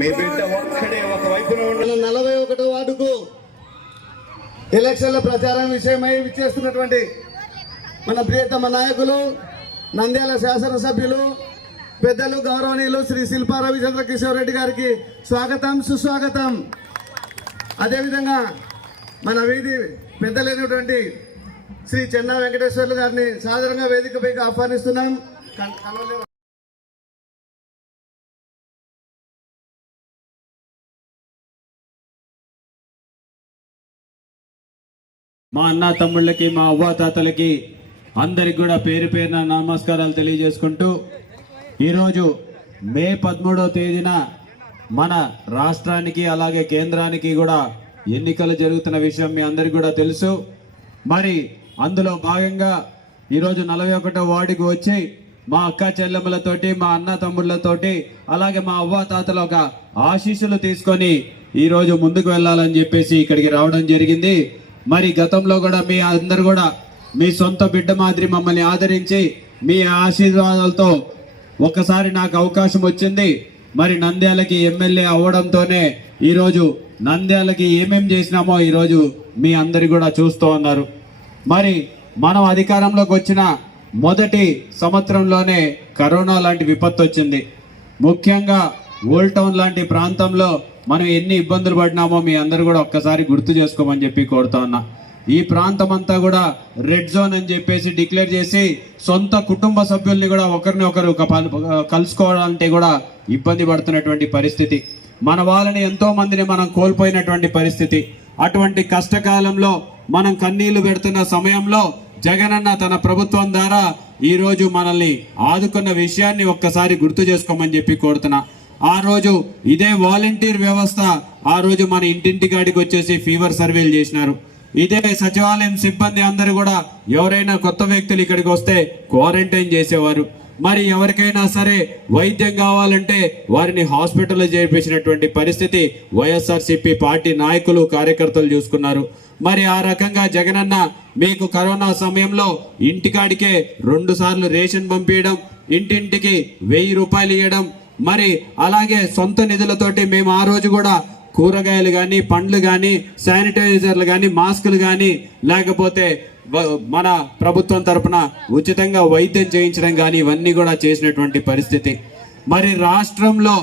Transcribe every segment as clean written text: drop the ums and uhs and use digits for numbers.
మీ బిడ్డ ఒక్కడే ఒక వైపున ఉన్న 41వ వార్డుకు ఎలక్షన్ల ప్రచారం విషయమై విచ్చేస్తున్నటువంటి మన ప్రియతమ నాయకులు నంద్యాల శాసనసభ్యులు పెద్దలు గౌరవనీయులు శ్రీ శిల్పా రవిచంద్ర కిషోర్ రెడ్డి గారికి స్వాగతం సుస్వాగతం. అదేవిధంగా మన వీధి పెద్దలైనటువంటి శ్రీ చెన్నా వెంకటేశ్వర్లు గారిని సాధారణంగా వేదికపైకి ఆహ్వానిస్తున్నాం. మా అన్న తమ్ముళ్ళకి, మా అవ్వాతాతలకి అందరికి కూడా పేరు పేరున నమస్కారాలు తెలియజేసుకుంటూ ఈరోజు మే 13వ తేదీన మన రాష్ట్రానికి అలాగే కేంద్రానికి కూడా ఎన్నికలు జరుగుతున్న విషయం మీ అందరికి కూడా తెలుసు. మరి అందులో భాగంగా ఈరోజు 41వ వార్డుకి వచ్చి మా అక్క చెల్లెమ్మలతోటి, మా అన్న తమ్ముళ్ళతోటి, అలాగే మా అవ్వాతాతల ఒక ఆశీస్సులు తీసుకొని ఈరోజు ముందుకు వెళ్ళాలని చెప్పేసి ఇక్కడికి రావడం జరిగింది. మరి గతంలో కూడా మీ అందరు కూడా మీ సొంత బిడ్డ మాదిరి మమ్మల్ని ఆదరించి మీ ఆశీర్వాదాలతో ఒక్కసారి నాకు అవకాశం వచ్చింది. మరి నంద్యాలకి ఎమ్మెల్యే అవ్వడంతోనే ఈరోజు నంద్యాలకి ఏమేం చేసినామో ఈరోజు మీ అందరు కూడా చూస్తూ ఉన్నారు. మరి మనం అధికారంలోకి వచ్చిన మొదటి సంవత్సరంలోనే కరోనా లాంటి విపత్తు వచ్చింది. ముఖ్యంగా ఓల్డ్ టౌన్ లాంటి ప్రాంతంలో మనం ఎన్ని ఇబ్బందులు పడినామో మీ అందరు కూడా ఒక్కసారి గుర్తు చేసుకోమని చెప్పి కోరుతా ఉన్నా. ఈ ప్రాంతం అంతా కూడా రెడ్ జోన్ అని చెప్పేసి డిక్లేర్ చేసి సొంత కుటుంబ సభ్యుల్ని కూడా ఒకరిని ఒకరు కలుసుకోవాలంటే కూడా ఇబ్బంది పడుతున్నటువంటి పరిస్థితి. మన వాళ్ళని ఎంతో మందిని మనం కోల్పోయినటువంటి పరిస్థితి. అటువంటి కష్టకాలంలో మనం కన్నీళ్లు పెడుతున్న సమయంలో జగనన్న తన ప్రభుత్వం ద్వారా ఈరోజు మనల్ని ఆదుకున్న విషయాన్ని ఒక్కసారి గుర్తు చేసుకోమని చెప్పి కోరుతున్నా. ఆ రోజు ఇదే వాలంటీర్ వ్యవస్థ ఆ రోజు మన ఇంటింటికాడికి వచ్చేసి ఫీవర్ సర్వేలు చేసినారు. ఇదే సచివాలయం సిబ్బంది అందరూ కూడా ఎవరైనా కొత్త వ్యక్తులు ఇక్కడికి వస్తే క్వారంటైన్ చేసేవారు. మరి ఎవరికైనా సరే వైద్యం కావాలంటే వారిని హాస్పిటల్లో చేర్పించినటువంటి పరిస్థితి వైఎస్ఆర్సీపీ పార్టీ నాయకులు, కార్యకర్తలు చూసుకున్నారు. మరి ఆ రకంగా జగనన్న మీకు కరోనా సమయంలో ఇంటికాడికే 2 సార్లు రేషన్ పంపించడం, ఇంటింటికి 1000 రూపాయలు ఇవ్వడం, మరి అలాగే సొంత నిధులతోటి మేము ఆ రోజు కూడా కూరగాయలు కానీ, పండ్లు కానీ, శానిటైజర్లు కానీ, మాస్కులు కానీ, లేకపోతే మన ప్రభుత్వం తరఫున ఉచితంగా వైద్యం చేయించడం కానీ ఇవన్నీ కూడా చేసినటువంటి పరిస్థితి. మరి రాష్ట్రంలో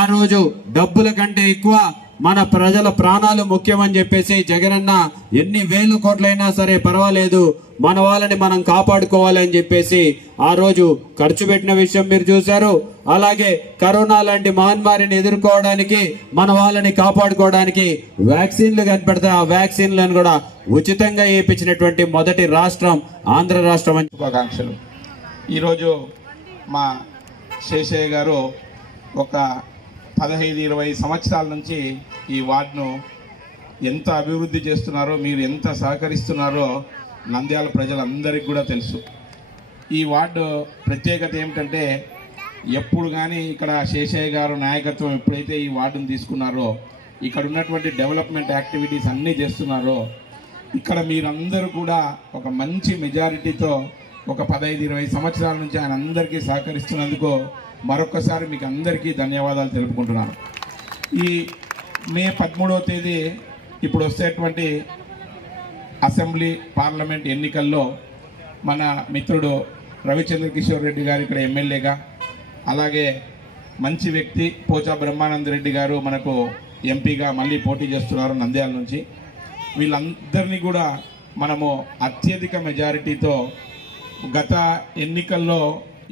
ఆ రోజు డబ్బుల కంటే ఎక్కువ మన ప్రజల ప్రాణాలు ముఖ్యమని చెప్పేసి జగనన్న ఎన్ని వేల కోట్లైనా సరే పర్వాలేదు మన వాళ్ళని మనం కాపాడుకోవాలి అని చెప్పేసి ఆ రోజు ఖర్చు పెట్టిన విషయం మీరు చూశారు. అలాగే కరోనా లాంటి మహమ్మారిని ఎదుర్కోవడానికి మన వాళ్ళని కాపాడుకోవడానికి వ్యాక్సిన్లు కనిపెడితే ఆ వ్యాక్సిన్లను కూడా ఉచితంగా వేయించినటువంటి మొదటి రాష్ట్రం ఆంధ్ర రాష్ట్రం అని శుభాకాంక్షలు. ఈరోజు మా శేషయ్య గారు ఒక 15-20 సంవత్సరాల నుంచి ఈ వార్డును ఎంత అభివృద్ధి చేస్తున్నారో, మీరు ఎంత సహకరిస్తున్నారో నంద్యాల ప్రజలందరికీ కూడా తెలుసు. ఈ వార్డు ప్రత్యేకత ఏమిటంటే ఎప్పుడు కానీ ఇక్కడ శేషయ్య గారు నాయకత్వం ఎప్పుడైతే ఈ వార్డును తీసుకున్నారో, ఇక్కడ ఉన్నటువంటి డెవలప్మెంట్ యాక్టివిటీస్ అన్నీ చేస్తున్నారో, ఇక్కడ మీరందరూ కూడా ఒక మంచి మెజారిటీతో ఒక 15-20 సంవత్సరాల నుంచి ఆయన అందరికీ సహకరిస్తున్నందుకు మరొకసారి మీకు అందరికీ ధన్యవాదాలు తెలుపుకుంటున్నాను. ఈ మే 13వ తేదీ ఇప్పుడు వచ్చేటువంటి అసెంబ్లీ పార్లమెంట్ ఎన్నికల్లో మన మిత్రుడు రవిచంద్ర కిషోర్ రెడ్డి గారు ఇక్కడ ఎమ్మెల్యేగా, అలాగే మంచి వ్యక్తి పోచా బ్రహ్మానంద రెడ్డి గారు మనకు ఎంపీగా మళ్ళీ పోటీ చేస్తున్నారు నంద్యాల నుంచి. వీళ్ళందరినీ కూడా మనము అత్యధిక మెజారిటీతో గత ఎన్నికల్లో